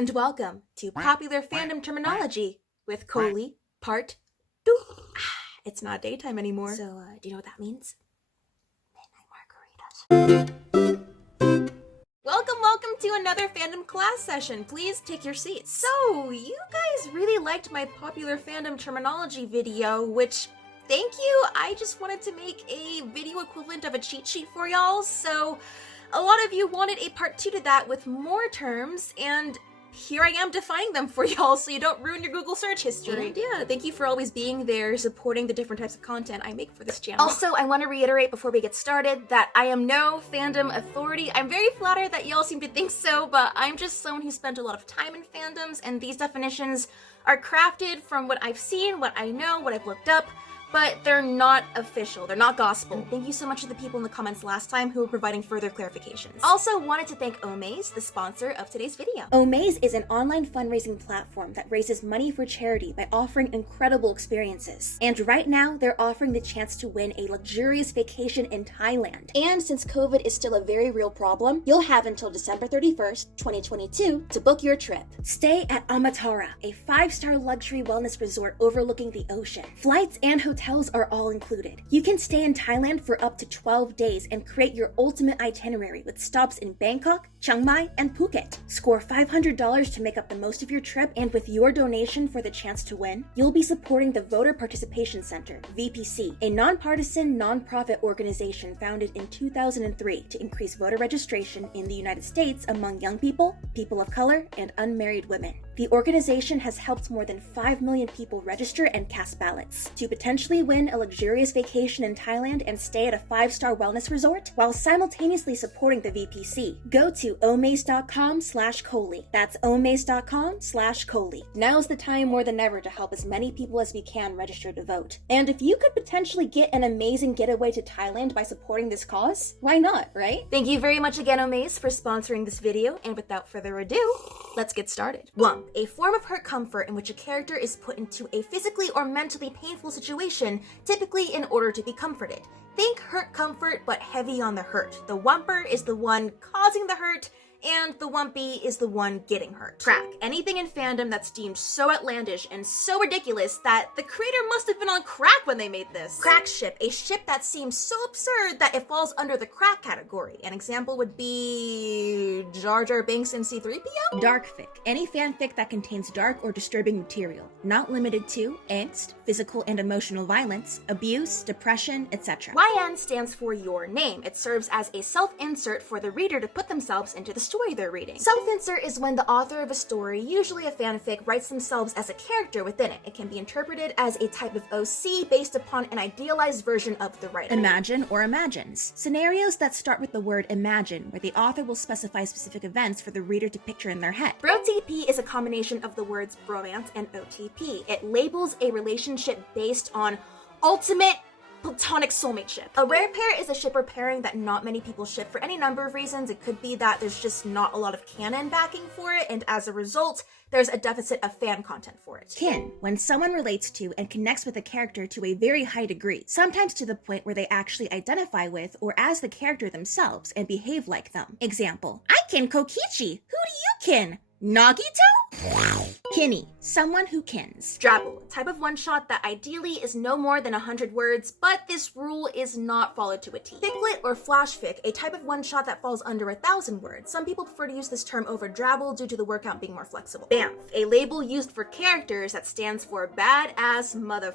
and welcome to Popular Fandom Terminology with Coley, Part 2. It's not daytime anymore. So, do you know what that means? Midnight margaritas. Welcome to another fandom class session. Please take your seats. So, you guys really liked my Popular Fandom Terminology video, which, thank you. I just wanted to make a video equivalent of a cheat sheet for y'all, so a lot of you wanted a part 2 to that with more terms, and here I am defining them for y'all so you don't ruin your Google search history. And yeah, thank you for always being there, supporting the different types of content I make for this channel. Also, I want to reiterate before we get started that I am no fandom authority. I'm very flattered that y'all seem to think so, but I'm just someone who spent a lot of time in fandoms, and these definitions are crafted from what I've seen, what I know, what I've looked up, but they're not official. They're not gospel. And thank you so much to the people in the comments last time who were providing further clarifications. Also wanted to thank Omaze, the sponsor of today's video. Omaze is an online fundraising platform that raises money for charity by offering incredible experiences. And right now, they're offering the chance to win a luxurious vacation in Thailand. And since COVID is still a very real problem, you'll have until December 31st, 2022 to book your trip. Stay at Amatara, a 5-star luxury wellness resort overlooking the ocean. Flights and hotels are all included. You can stay in Thailand for up to 12 days and create your ultimate itinerary with stops in Bangkok, Chiang Mai, and Phuket. Score $500 to make up the most of your trip, and with your donation for the chance to win, you'll be supporting the Voter Participation Center, VPC, a nonpartisan, nonprofit organization founded in 2003 to increase voter registration in the United States among young people, people of color, and unmarried women. The organization has helped more than 5 million people register and cast ballots to potentially win a luxurious vacation in Thailand and stay at a 5-star wellness resort while simultaneously supporting the VPC. Go to omaze.com/Coley. That's omaze.com/Coley. Now's the time more than ever to help as many people as we can register to vote. And if you could potentially get an amazing getaway to Thailand by supporting this cause, why not, right? Thank you very much again, Omaze, for sponsoring this video, and without further ado, let's get started. 1. A form of hurt comfort in which a character is put into a physically or mentally painful situation, typically in order to be comforted. Think hurt comfort, but heavy on the hurt. The whumper is the one causing the hurt, and the wumpy is the one getting hurt. Crack. Anything in fandom that's deemed so outlandish and so ridiculous that the creator must have been on crack when they made this. Crack ship. A ship that seems so absurd that it falls under the crack category. An example would be Jar Jar Binks and C-3PO? Darkfic. Any fanfic that contains dark or disturbing material, not limited to angst, physical and emotional violence, abuse, depression, etc. YN stands for your name. It serves as a self-insert for the reader to put themselves into the story they're reading. Self-insert is when the author of a story, usually a fanfic, writes themselves as a character within it. It can be interpreted as a type of OC based upon an idealized version of the writer. Imagine or imagines. Scenarios that start with the word imagine, where the author will specify specific events for the reader to picture in their head. BroTP is a combination of the words bromance and OTP. It labels a relationship based on ultimate platonic soulmate ship. A rare pair is a shipper pairing that not many people ship for any number of reasons. It could be that there's just not a lot of canon backing for it, and as a result, there's a deficit of fan content for it. Kin, when someone relates to and connects with a character to a very high degree, sometimes to the point where they actually identify with or as the character themselves and behave like them. Example, I kin Kokichi. Who do you kin? Nagito? Kinny, someone who kins. Drabble, type of one-shot that ideally is no more than 100 words, but this rule is not followed to a T. Fic-lit or flash fic, a type of one-shot that falls under 1,000 words. Some people prefer to use this term over drabble due to the word count being more flexible. Banff, a label used for characters that stands for badass mother.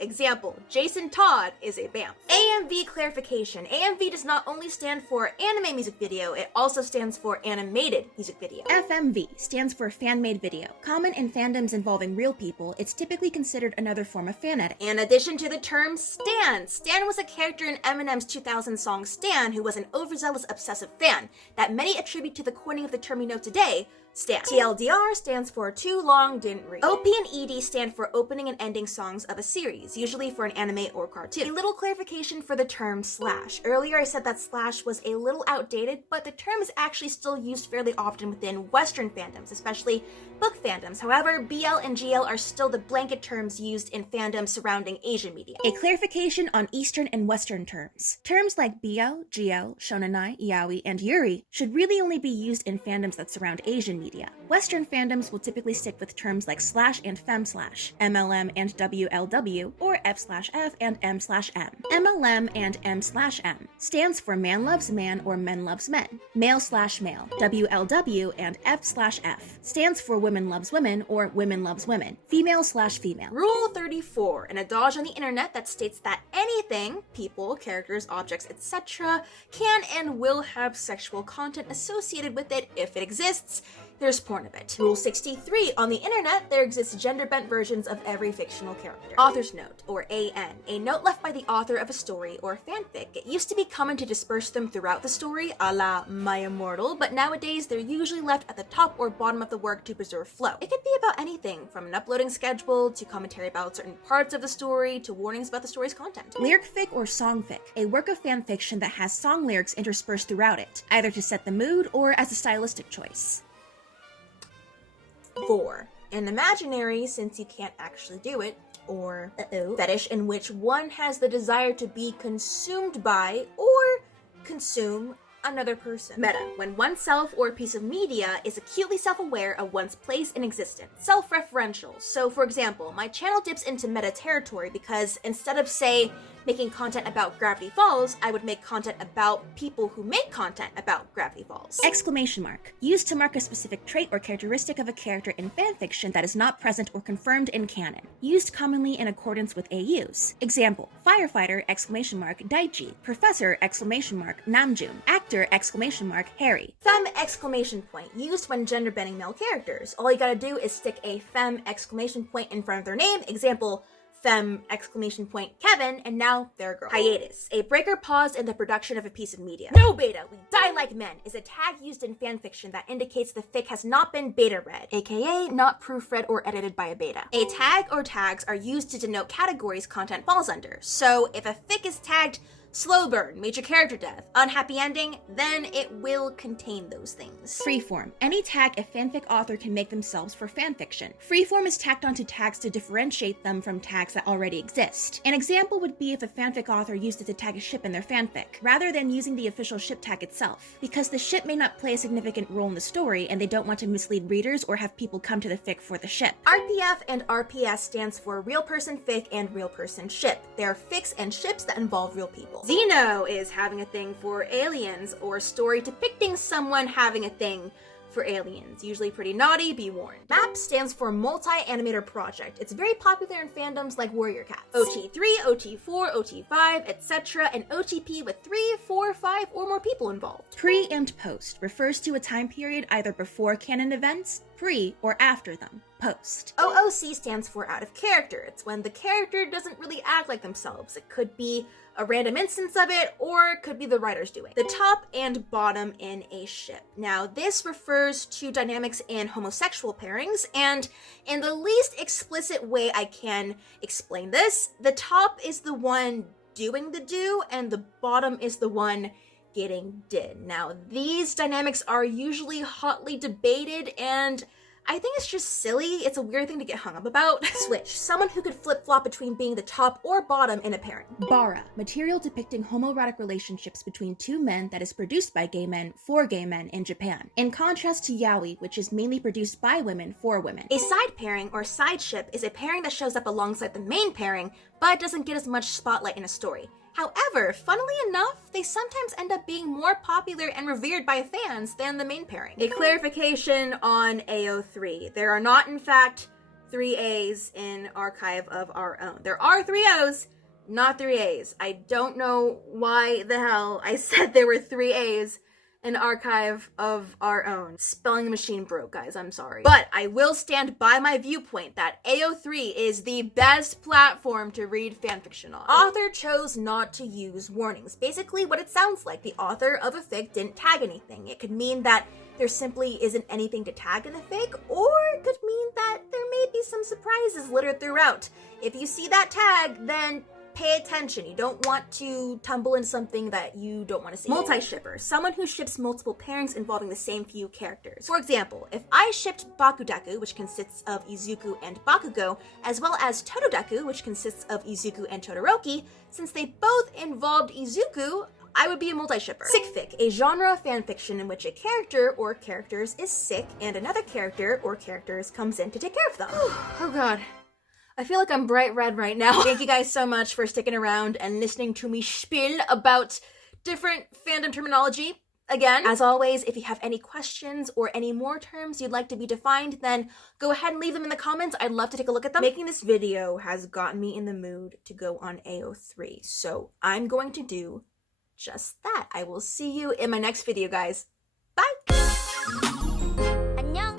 Example, Jason Todd is a Banff. AMV clarification. AMV does not only stand for anime music video, it also stands for animated music video. FMV stands for fan-made video. Common in fandoms involving real people, it's typically considered another form of fan edit. In addition to the term Stan, Stan was a character in Eminem's 2000 song Stan who was an overzealous obsessive fan that many attribute to the coining of the term we know today, Stan. TLDR stands for too long, didn't read. OP and ED stand for opening and ending songs of a series, usually for an anime or cartoon. A little clarification for the term slash. Earlier I said that slash was a little outdated, but the term is actually still used fairly often within Western fandoms, especially book fandoms. However, BL and GL are still the blanket terms used in fandoms surrounding Asian media. A clarification on Eastern and Western terms. Terms like BL, GL, shonenai, yaoi, and yuri should really only be used in fandoms that surround Asian media. Western fandoms will typically stick with terms like slash and fem slash, MLM and WLW, or F/F and M/M. MLM and M/M stands for man loves man or men loves men. Male/male, WLW, and F/F stands for women loves women or women loves women. Female/female. Rule 34, an adage on the internet that states that anything, people, characters, objects, etc., can and will have sexual content associated with it if it exists. There's porn of it. Rule 63, on the internet, there exists gender-bent versions of every fictional character. Author's note, or AN, a note left by the author of a story or fanfic. It used to be common to disperse them throughout the story, a la My Immortal, but nowadays they're usually left at the top or bottom of the work to preserve flow. It could be about anything, from an uploading schedule, to commentary about certain parts of the story, to warnings about the story's content. Lyric fic or songfic, a work of fanfiction that has song lyrics interspersed throughout it, either to set the mood or as a stylistic choice. 4. An imaginary, since you can't actually do it, or fetish in which one has the desire to be consumed by or consume another person. Meta, when oneself or a piece of media is acutely self-aware of one's place in existence. Self-referential. So, for example, my channel dips into meta territory because instead of, say, making content about Gravity Falls, I would make content about people who make content about Gravity Falls. Exclamation mark. Used to mark a specific trait or characteristic of a character in fanfiction that is not present or confirmed in canon. Used commonly in accordance with AUs. Example, firefighter, exclamation mark, Daichi. Professor, exclamation mark, Namjoon. Actor, exclamation mark, Harry. Femme, exclamation point. Used when gender-bending male characters. All you gotta do is stick a femme, exclamation point in front of their name. Example, femme, exclamation point, Kevin, and now they're a girl. Hiatus. A break or pause in the production of a piece of media. No beta, we die like men, is a tag used in fanfiction that indicates the fic has not been beta read, aka not proofread or edited by a beta. A tag or tags are used to denote categories content falls under. So if a fic is tagged slow burn, major character death, unhappy ending, then it will contain those things. Freeform. Any tag a fanfic author can make themselves for fanfiction. Freeform is tacked onto tags to differentiate them from tags that already exist. An example would be if a fanfic author used it to tag a ship in their fanfic, rather than using the official ship tag itself, because the ship may not play a significant role in the story and they don't want to mislead readers or have people come to the fic for the ship. RPF and RPS stands for real person fic and real person ship. They are fics and ships that involve real people. Xeno is having a thing for aliens, or a story depicting someone having a thing for aliens. Usually pretty naughty, be warned. MAP stands for Multi-Animator Project. It's very popular in fandoms like Warrior Cats. OT3, OT4, OT5, etc. and OTP with 3, 4, 5, or more people involved. Pre and post refers to a time period either before canon events, pre, or after them, post. OOC stands for out of character. It's when the character doesn't really act like themselves. It could be a random instance of it, or it could be the writers doing. The top and bottom in a ship. Now, this refers to dynamics in homosexual pairings, and in the least explicit way I can explain this, the top is the one doing the do, and the bottom is the one getting did. Now, these dynamics are usually hotly debated, and I think it's just silly. It's a weird thing to get hung up about. Switch. Someone who could flip-flop between being the top or bottom in a pairing. Bara. Material depicting homoerotic relationships between two men that is produced by gay men for gay men in Japan. In contrast to yaoi, which is mainly produced by women for women. A side pairing or side ship is a pairing that shows up alongside the main pairing, but doesn't get as much spotlight in a story. However, funnily enough, they sometimes end up being more popular and revered by fans than the main pairing. A clarification on AO3. There are not, in fact, 3 A's in Archive of Our Own. There are 3 O's, not 3 A's. I don't know why the hell I said there were 3 A's in Archive of Our Own. Spelling machine broke, guys, I'm sorry. But I will stand by my viewpoint that AO3 is the best platform to read fanfiction on. Author chose not to use warnings. Basically what it sounds like. The author of a fic didn't tag anything. It could mean that there simply isn't anything to tag in the fic, or it could mean that there may be some surprises littered throughout. If you see that tag, then pay attention. You don't want to tumble into something that you don't want to see. Multi-shipper. Someone who ships multiple pairings involving the same few characters. For example, if I shipped Bakudaku, which consists of Izuku and Bakugo, as well as Totodaku, which consists of Izuku and Todoroki, since they both involved Izuku, I would be a multi-shipper. Sickfic, a genre of fanfiction in which a character or characters is sick and another character or characters comes in to take care of them. Oh god. I feel like I'm bright red right now. Thank you guys so much for sticking around and listening to me spiel about different fandom terminology. Again, as always, if you have any questions or any more terms you'd like to be defined, then go ahead and leave them in the comments. I'd love to take a look at them. Making this video has gotten me in the mood to go on AO3, so I'm going to do just that. I will see you in my next video, guys. Bye! 안녕!